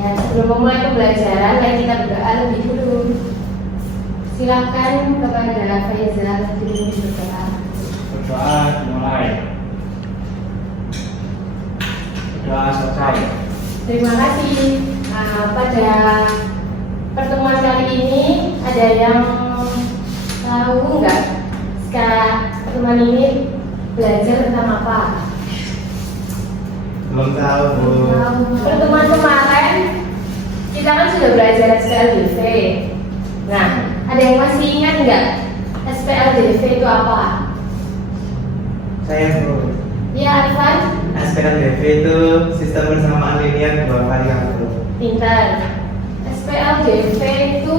Ya, sebelum memulai pembelajaran, mari kita berdoa lebih dulu. Silakan kepada Faizal diri berdoa. Berdoa dimulai. Berdoa selesai. Terima kasih. Pada pertemuan kali ini ada yang tahu nggak? Pertemuan ini belajar tentang apa? Belum tahu, Bu. Pertemuan kemarin kita kan sudah belajar SPLDV. Nah, ada yang masih ingat nggak SPLDV itu apa? Saya, Bu. Ya, Arfan? SPLDV itu sistem persamaan linear dua variabel. Pintar. SPLDV itu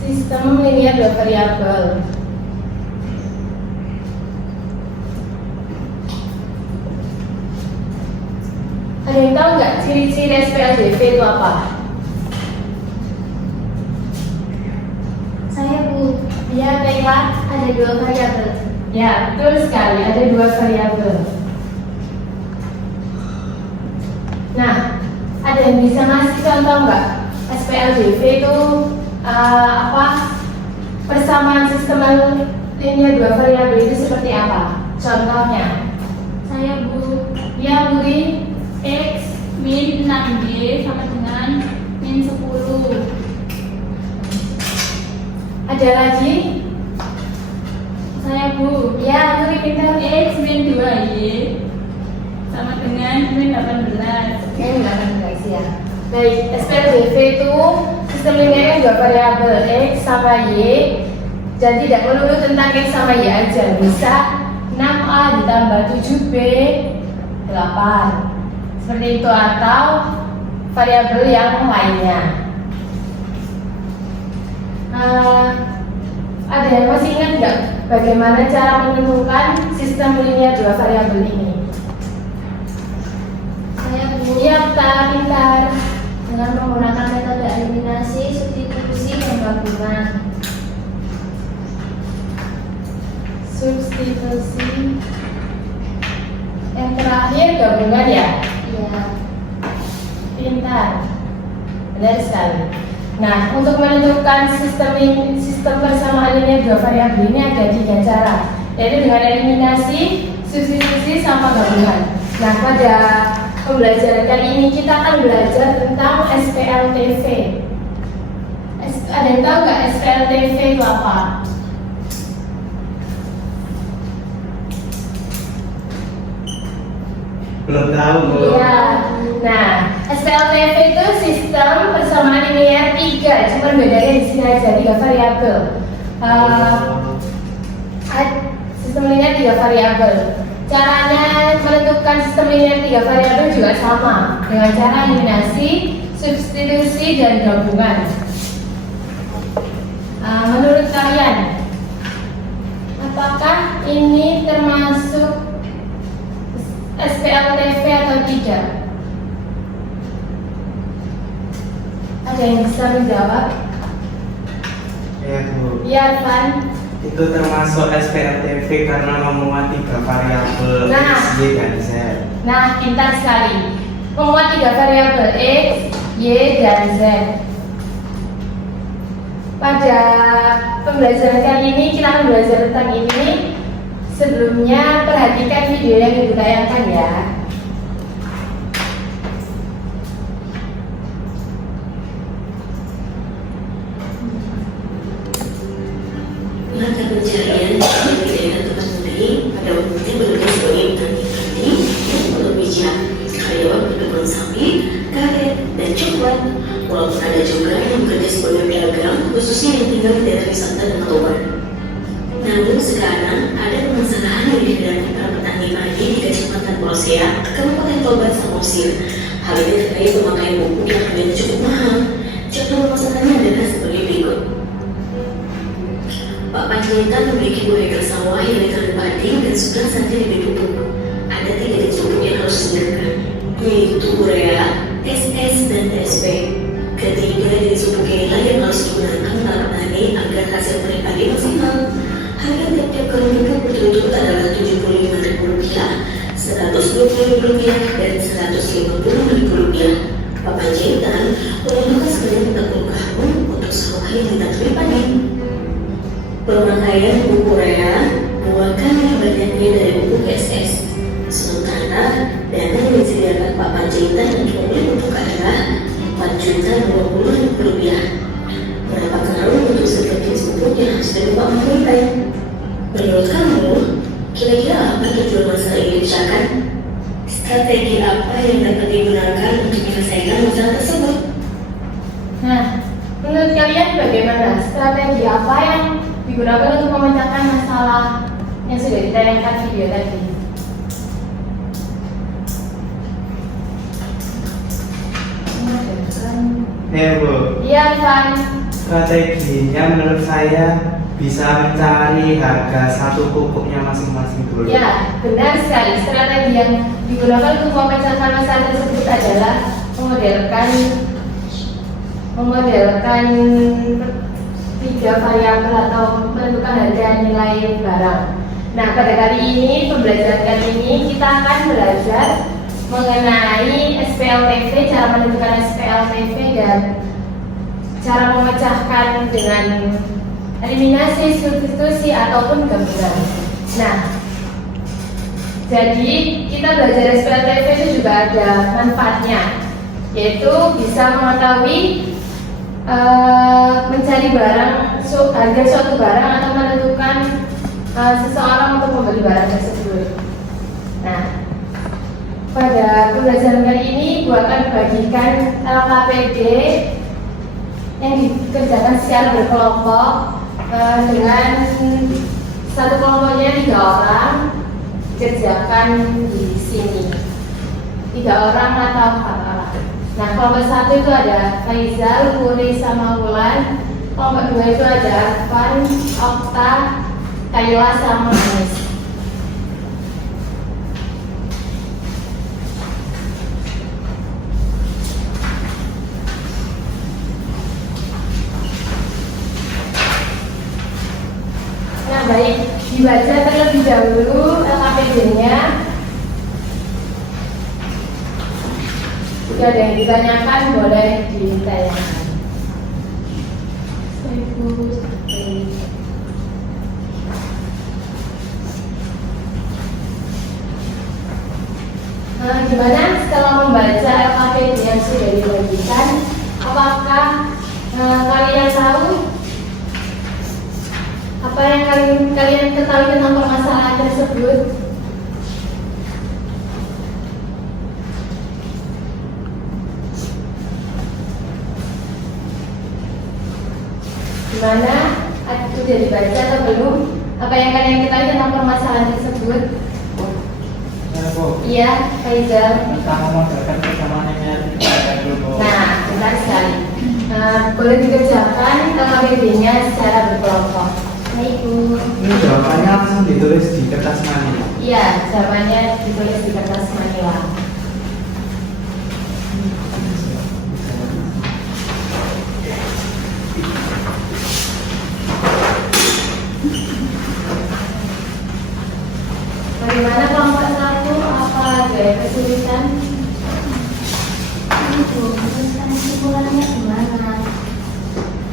sistem linear dua variabel. Ada yang tahu nggak ciri-ciri SPLDV itu apa? Saya, Bu. Ya, Kayla, Ada dua variabel. ya, betul sekali. Ada dua variabel. Nah, ada yang bisa ngasih contoh nggak? SPLDV itu apa? Persamaan sistem linear dua variabel itu seperti apa? Contohnya? Saya, Bu. Ya, Budi. X min 6Y sama dengan min 10. Ada lagi? Saya, Bu. Ya, Budi pintar. X min 2Y sama dengan min 18. Ini nggak akan ya. Baik, SPLDV itu sistem linear dua variabel X sama Y, dan tidak melulu tentang X sama Y aja. Bisa 6A ditambah 7B 8 seperti itu, atau variabel yang lainnya. Ada yang masih ingat nggak bagaimana cara menentukan sistem linear dua variabel ini? Saya, Bu. Iya, pintar. Dengan menggunakan metode eliminasi, substitusi, dan gabungan. Substitusi. Yang terakhir gabungan ya? Ya. Pintar. Benar sekali. Nah, untuk menentukan sistem persamaan linear dua variabel ini ada 3 cara, yaitu dengan eliminasi, substitusi, sama gabungan. Nah, pada pembelajaran kali ini kita akan belajar tentang SPLTV. Ada yang tahu nggak SPLTV itu apa? Belum tahu, Bu. Iya. Nah, SPLTV itu sistem persamaan linear 3, cuma bedanya di sini aja 3 variabel. Sistem linear 3 variabel. Caranya menentukan sistem linear 3 variabel juga sama, dengan cara eliminasi, substitusi, dan gabungan. Menurut kalian, apakah ini termasuk SPLTV atau tidak? Ada yang bisa menjawab? Ya, Bu. Iya, Van. Itu termasuk SPLTV karena memuat 3 variabel Nah. X, Y, dan Z. Nah, pintar sekali. Memuat 3 variabel X, Y, dan Z. Pada pembelajaran kali ini kita akan belajar tentang ini. Sebelumnya perhatikan video yang ibu tayangkan ya. Mata pencarian yang tidak ditentukan tadi pada umumnya bekerja sebagai petani untuk bijak, karyawan berkebun sapi, karet, dan coklat. Walaupun ada juga yang bekerja sebagai pedagang, khususnya yang tinggal di daerah wisata dan toban. Namun sekarang ada permasalahan yang dihadapi para petani padi di Kecamatan Polsea, Kabupaten Toba, Samosir. Hal ini terkait pemakaian pupuk yang harganya cukup mahal. Contoh permasalahannya adalah sebagai berikut. Pak Panjaitan memiliki 2 ekor sawah yang ditanam padi dan sudah saja diberi pupuk. Ada 3 jenis pupuk yang harus disediakan, yaitu urea, SS, dan TSP. Ketiga jenis pupuk inilah yang harus digunakan para petani agar hasil panen padi maksimal. Harga tiap-tiap karung pupuk berturut-turut adalah Rp75.000 kesulitan yang diperoleh untuk adalah Rp4.020.000. Berapa karung untuk setiap jenis pupuk yang harus dilupa mencapai? Menurut kamu, kira-kira apa tujuan masalah ini dipecahkan? Strategi apa yang dapat digunakan untuk menyelesaikan masalah tersebut? Nah, menurut kalian bagaimana? Strategi apa yang digunakan untuk memecahkan masalah yang sudah ditayangkan video tadi? Ya Bu, Iya, Van. strateginya menurut saya bisa mencari harga satu pupuknya masing-masing dulu. Ya, benar sekali. Strategi yang digunakan untuk memecahkan masalah tersebut adalah memodelkan 3 variabel atau menentukan harga nilai barang. Nah, pada kali ini, pembelajaran kali ini kita akan belajar mengenai SPLTV, cara menentukan SPLTV dan cara memecahkan dengan eliminasi, substitusi ataupun gabungan. Nah, jadi kita belajar SPLTV itu juga ada manfaatnya, yaitu bisa mengetahui mencari barang, harga suatu barang atau menentukan seseorang untuk membeli barang tersebut. Nah, pada pembelajaran kali ini Bu akan bagikan LKPD yang dikerjakan secara berkelompok dengan satu kelompoknya 3 orang dikerjakan di sini, 3 orang atau 4 orang. Nah, kelompok 1 itu ada Faizal, Puri, sama Wulan. Kelompok 2 itu ada Van, Okta, Kayla, sama Anis. Nah, baik, dibaca terlebih dahulu LKPD-nya. Jika ada yang ditanyakan, boleh ditayangkan. Nah, gimana setelah membaca LKPD yang sudah dibagikan? Apakah kalian tahu apa yang kalian ketahui tentang permasalahan tersebut? Gimana? Sudah dibaca atau belum? Apa yang kalian ketahui tentang permasalahan tersebut? Ya Bu, Iya, Faizal. kita memodelkan persamaannya kita dulu. Nah, benar sekali. Boleh dikerjakan LKPD-nya secara berkelompok. Nah, Ibu. Ini jawabannya langsung ditulis di kertas manila. Iya, jawabannya ditulis di kertas manila. Bagaimana kelompok 1? Apa ada kesulitan? Kesimpulannya gimana?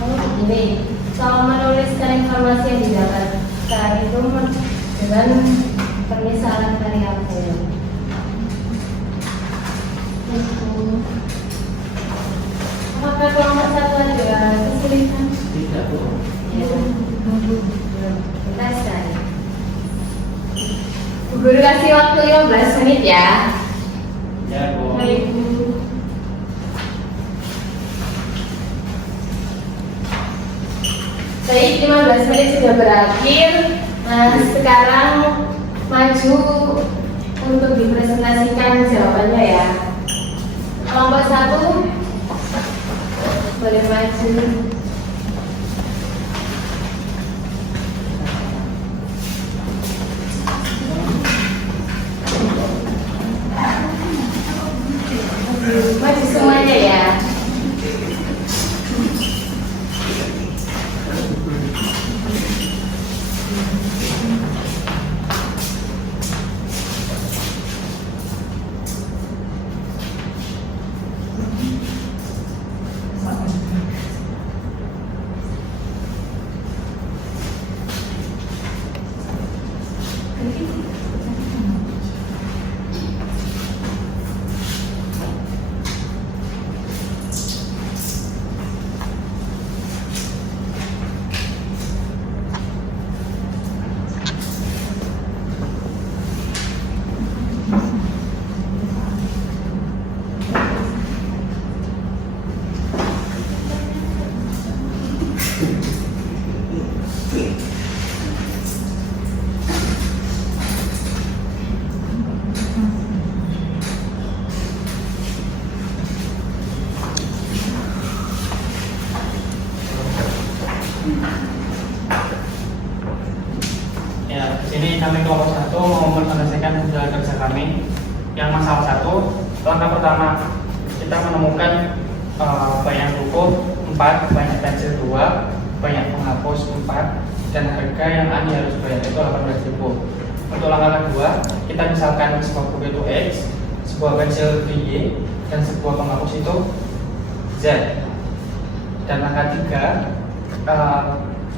Oh, begini. Kalau menuliskan informasi yang didapatkan itu dengan permisalan variabel. Apakah kelompok 1 ada kesulitan? Tidak Bu. Ya, bentar sekali. Bu Guru kasih waktu 15 menit ya. Ya Bu. Baik, Bu. Baik, 15 menit sudah berakhir. Nah, sekarang maju untuk dipresentasikan jawabannya ya. Kelompok 1 boleh maju. Maju semuanya ya. hasil kerja kami. Yang masalah 1, langkah pertama kita menemukan banyak buku 4, banyak pensil 2, banyak penghapus 4, dan harga yang Ani harus bayar itu 18.000. Untuk langkah kedua, kita misalkan sebuah buku itu X, sebuah pensil itu Y, dan sebuah penghapus itu Z. Dan langkah 3,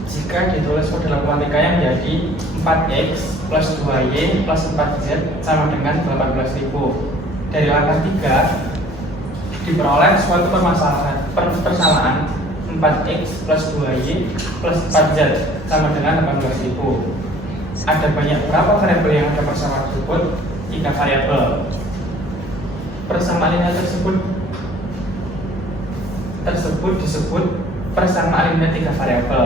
jika ditulis kode matematikanya menjadi 4X plus 2Y plus 4Z sama dengan 18.000. Dari langkah 3 diperoleh suatu persamaan 4X plus 2Y plus 4Z sama dengan 18.000. Ada banyak berapa variabel yang ada persamaan tersebut? 3 variabel. Persamaan linear tersebut disebut persamaan linear 3 variabel.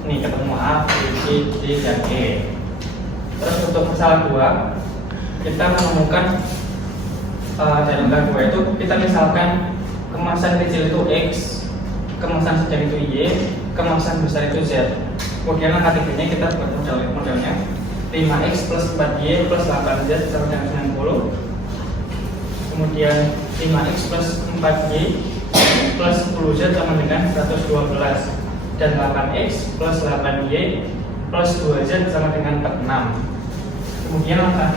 Ini ketemu A, B, C, D, dan E. Terus untuk masalah 2, kita menemukan dalam langkah 2 itu kita misalkan kemasan kecil itu X, kemasan sedang itu Y, kemasan besar itu Z. Kemudian langkah 3-nya kita buat modelnya 5X plus 4Y plus 8Z sama dengan 90. Kemudian 5X plus 4Y plus 10Z sama dengan 112. Dan 8X plus 8Y plus 2Z sama dengan 46. Kemudian langkah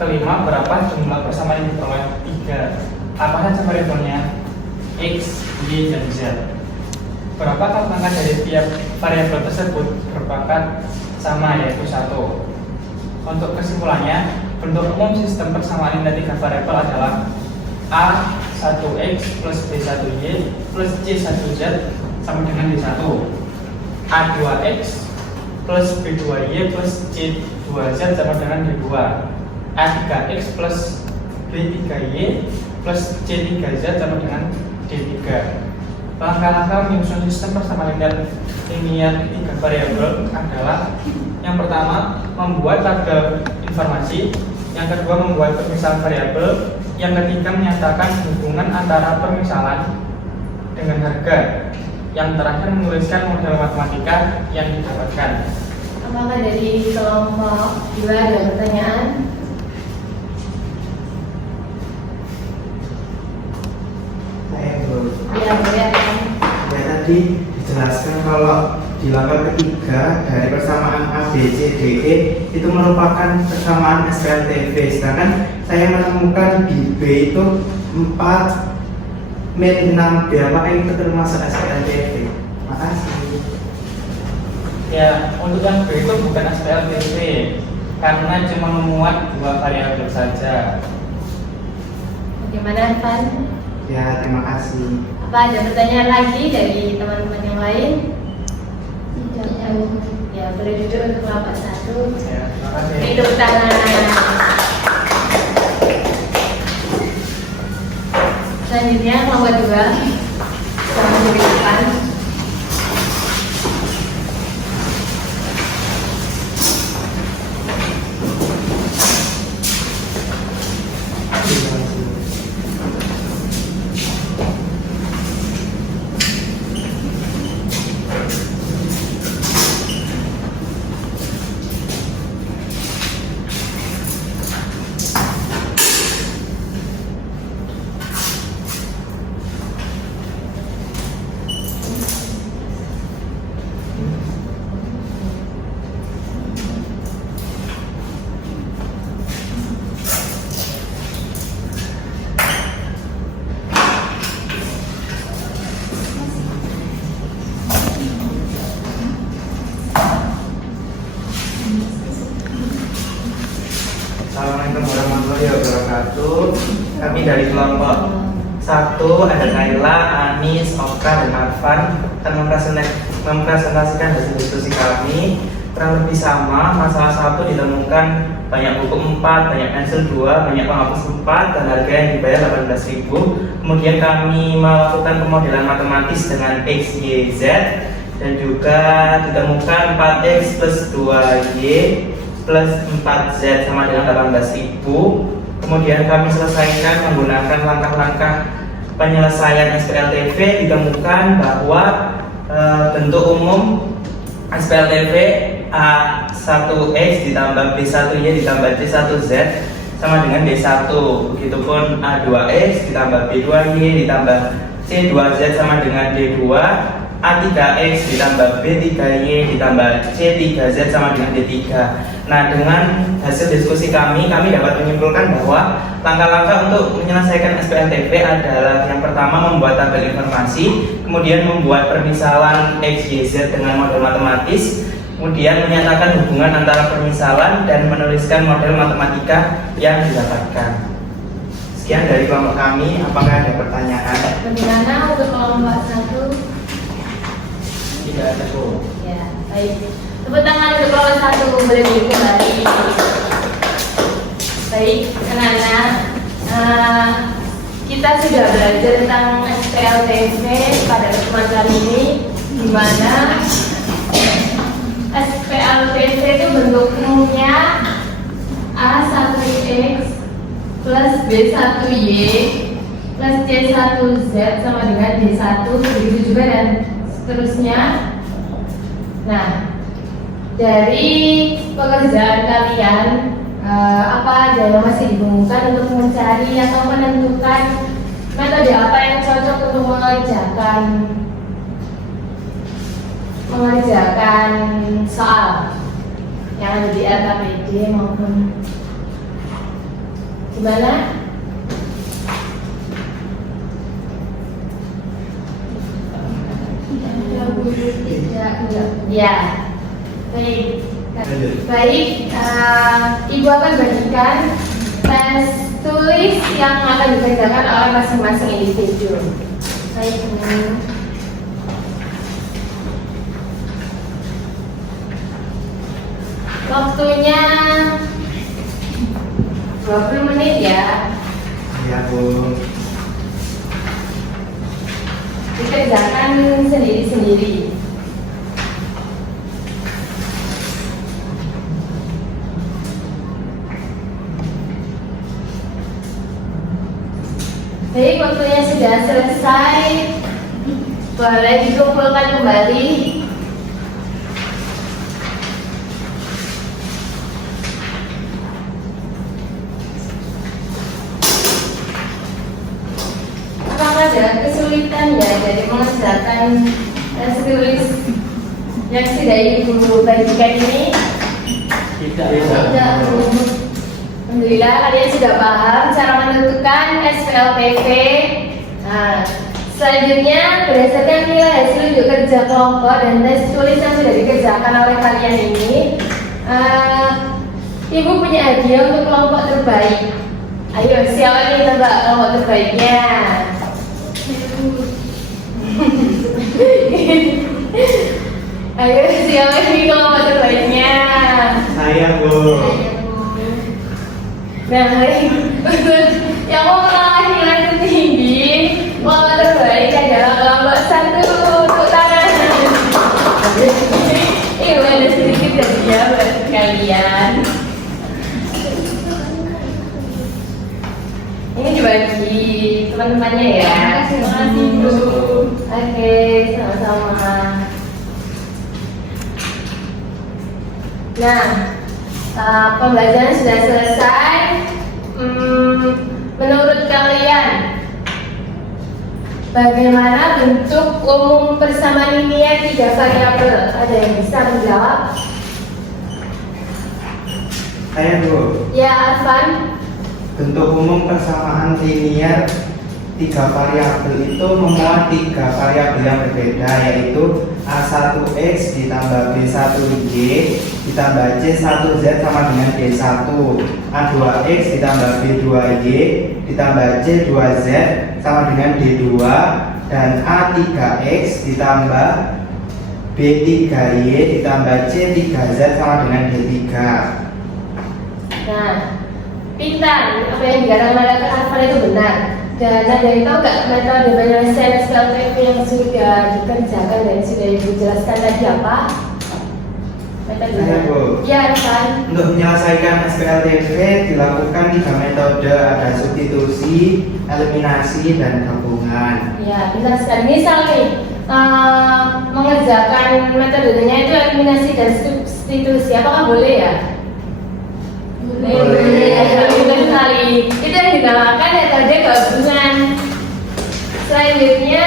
kelima, berapa jumlah persamaan yang diperoleh? 3. Apa saja variabelnya? X, Y, dan Z. Berapakah langkah dari tiap variabel tersebut merupakan sama, yaitu 1. Untuk kesimpulannya, bentuk umum sistem persamaan linear 3 variabel adalah A 1X plus B1Y plus C1Z sama dengan D1. A2X plus B2Y plus C2Z sama dengan D2. A3X plus B3Y plus C3Z sama dengan D3. Langkah-langkah menyusun sistem persamaan linear 3 variabel adalah: yang pertama, membuat tabel informasi; yang kedua, membuat permisalan variabel; yang ketiga, menyatakan hubungan antara permisalan dengan harga; yang terakhir, menuliskan model matematika yang didapatkan. Apakah dari kelompok 2 ada pertanyaan? Saya belum. Ya, boleh. Ya, tadi dijelaskan kalau di langkah ketiga dari persamaan A, B, C, D, E itu merupakan persamaan SPLTV. Sedangkan saya menemukan di B itu 4 min 6B. Apakah itu termasuk SPLTV? Makasih. Ya, untuk yang B itu bukan SPLTV karena cuma memuat 2 variabel saja. Bagaimana, Van? Ya, terima kasih. Apa ada pertanyaan lagi dari teman-teman yang lain? Ya, boleh duduk untuk kelompok 1. Ya, terima kasih. Beri tepuk tangan. Selanjutnya kelompok 2 sama di depan. Assalamualaikum warahmatullahi wabarakatuh. Kami dari kelompok 1 ada Kaila, Anis, Oka, dan Arfan akan mempresentasikan hasil diskusi kami. Kurang lebih sama. Masalah 1 ditemukan banyak buku 4, banyak pensil 2, banyak penghapus 4, dan harga yang dibayar 18.000. Kemudian kami melakukan pemodelan matematis dengan X, Y, Z, dan juga ditemukan 4X plus 2Y plus 4Z sama dengan 18.000. Kemudian kami selesaikan menggunakan langkah-langkah penyelesaian SPLTV. Ditemukan bahwa bentuk umum SPLTV A1X ditambah B1Y ditambah C1Z sama dengan D1. Begitupun A2X ditambah B2Y ditambah C2Z sama dengan D2. A3X ditambah B3Y ditambah C3Z sama dengan D3. Nah, dengan hasil diskusi kami dapat menyimpulkan bahwa langkah-langkah untuk menyelesaikan SPLTP adalah yang pertama membuat tabel informasi, kemudian membuat permisalan X, Y, Z dengan model matematis, kemudian menyatakan hubungan antara permisalan dan menuliskan model matematika yang didapatkan. Sekian dari kelompok kami, apakah ada pertanyaan? Bagaimana untuk kelompok 1? Tidak ada kok. Ya, baik. Tepuk tangan untuk kelompok 1, boleh kembali. Baik, anak-anak, kita sudah belajar tentang SPLTP pada pertemuan kali ini, di mana SPLTP itu bentuk umumnya A1X plus B1Y plus C1Z sama dengan D1, begitu juga dan seterusnya. Nah, dari pekerjaan kalian apa aja yang masih dibingungkan untuk mencari atau menentukan metode apa yang cocok untuk mengerjakan soal yang ada di RKPD maupun gimana? Ya, baik. Baik, Ibu akan bagikan tes tulis yang akan dikerjakan oleh masing-masing individu. Baik. Waktunya 20 menit ya. Ya, Bu. Dikerjakan sendiri-sendiri. Baik, waktunya sudah selesai. Boleh dikumpulkan kembali. Apakah ada kesulitan ya dari mengerjakan tes tulis yang sudah Ibu bagikan ini? Tidak. Tidak. Alhamdulillah kalian sudah paham cara menentukan SPLTP. Nah, selanjutnya berdasarkan nilai hasil untuk kerja kelompok dan tes tulis yang sudah dikerjakan oleh kalian ini, Ibu punya hadiah untuk kelompok terbaik. Ayo, siapa nih tebak kelompok terbaiknya? Ayo, siapa nih kelompok terbaiknya? Saya, Bu. Nah, yang mau mengalami nilai tertinggi, kelompok terbaik adalah kelompok 1. Tepuk tangan. Ini ada sedikit hadiah buat kalian. Ini dibagi teman-temannya ya. Terima kasih, Bu. Oke, sama-sama. Nah, pembelajaran sudah selesai. Menurut kalian, bagaimana bentuk umum persamaan linear 3 variabel? Ada yang bisa menjawab? Saya, Bu. Ya, Arfan. Bentuk umum persamaan linear 3 variabel itu memuat 3 variabel yang berbeda, yaitu A1X ditambah B1Y ditambah C1Z sama dengan D1, A2X ditambah B2Y ditambah C2Z sama dengan D2, dan A3X ditambah B3Y ditambah C3Z sama dengan D3. Nah, pintar. Apa yang dikatakan oleh Arfan itu benar. Dan ada yang tahu nggak metode penyelesaian SPLTP yang sudah dikerjakan dan sudah Ibu jelaskan tadi apa? Metode. Saya, Bu. Ya, Arfan. Untuk menyelesaikan SPLTP dilakukan 3 metode, ada substitusi, eliminasi, dan gabungan. Ya, benar sekali. Misal nih, mengerjakan metodenya itu eliminasi dan substitusi. Apakah boleh ya? Boleh sekali. Itu yang dinamakan metode gabungan. Selanjutnya,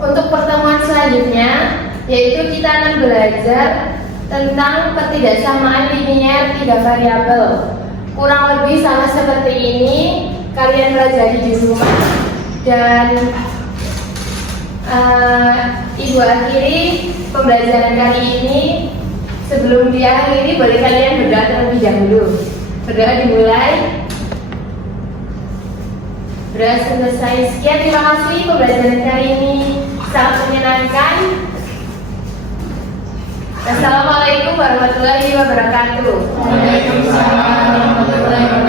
untuk pertemuan selanjutnya, yaitu kita akan belajar tentang ketidaksamaan linier 3 variabel. Kurang lebih sama seperti ini, kalian pelajari di rumah. Dan Ibu akhiri pembelajaran kali ini. Sebelum diakhiri, boleh kalian berdoa terlebih dahulu. Berdoa dimulai. Berdoa selesai. Sekian, terima kasih. Pembelajaran kali ini sangat menyenangkan. Assalamualaikum warahmatullahi wabarakatuh. Waalaikumsalam warahmatullahi wabarakatuh.